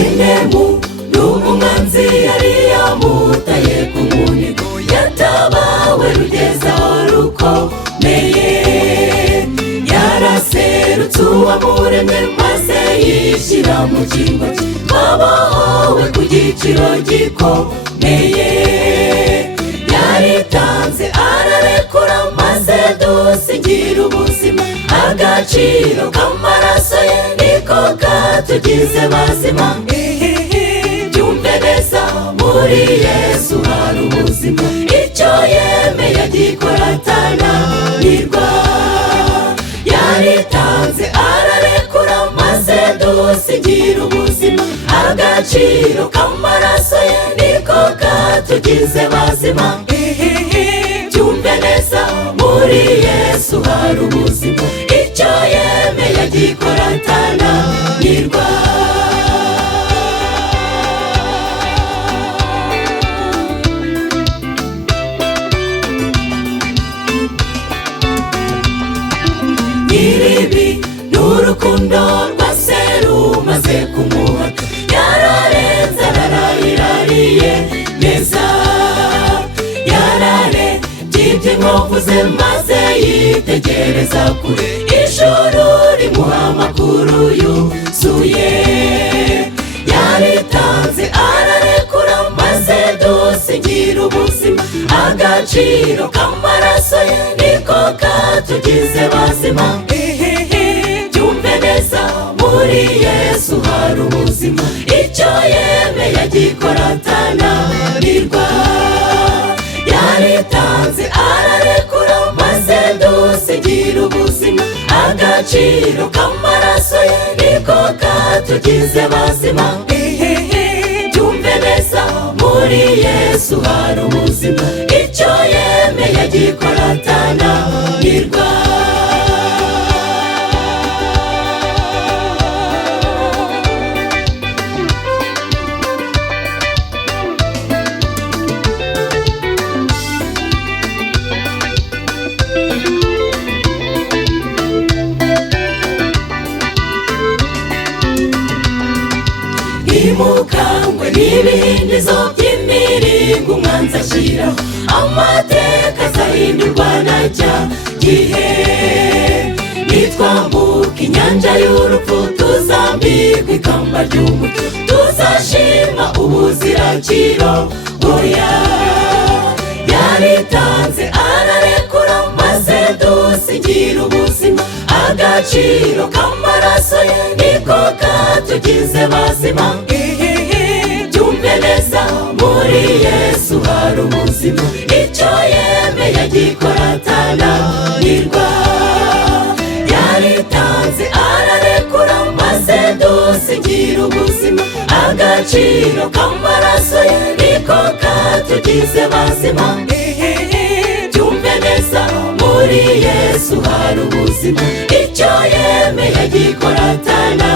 Enemu n'umwanzi yari yamutaye ku munigo, yatabawe rugeza rukomeye. Yaraserutse uwamuremye maze yishyira mu cyimbo cye, twabohowe ku giciro gikomeye. Yaritanze ararekura maze dusigira ubuzima, agaciro k'amaraso ye niko katugize bazima. Byumve neza, muri Yesu hari ubuzima, icyo yemeye agikora atananirwa. Yaritanze ararekura maze dusigira ubuzima, agaciro k'amaraso ye niko katugize bazima. Byumve neza, muri Yesu hari ubuzima, icyo yemeye agikora atananirwa. Nyiribi n'urukundo rwa se rumaze kumuhaka, yararenze ararahirariye neza. Yararebye inkovu ze maze yitegereza kure, ijuru rimuha amakuru yuzuye. Yaritanze ararekura maze dusigira ubuzima, agaciro k'amaraso ye niko katugize bazima. Byumve neza, muri Yesu hari ubuzima, icyo yemeye agikora atananirwa. Yaritanze ararekura maze dusigira ubuzima, agaciro k'amaraso ye niko katugize bazima. Byumve neza, muri Yesu hari ubuzima, icyo yemeye agikora atananirwa. Nimukangwe n'ibihindizo by'imiringo umwanzi ashyiraho, amateka azahindurwa na cya gihe. Nitwambuka inyanja y'urupfu, tuzambikwa ikamba ry'umucyo, tuzashima ubuzirakirogoya. Yaritanze ararekura maze dusigira ubuzima, agaciro k'amaraso ye niko katugize bazima. Byumve neza, muri Yesu hari ubuzima, icyo yemeye agikora atananirwa. Yaritanze ararekura maze dusigira ubuzima, agaciro k'amaraso ye niko katugize bazima. Byumve neza, muri Yesu hari ubuzima, icyo yemeye agikora atananirwa.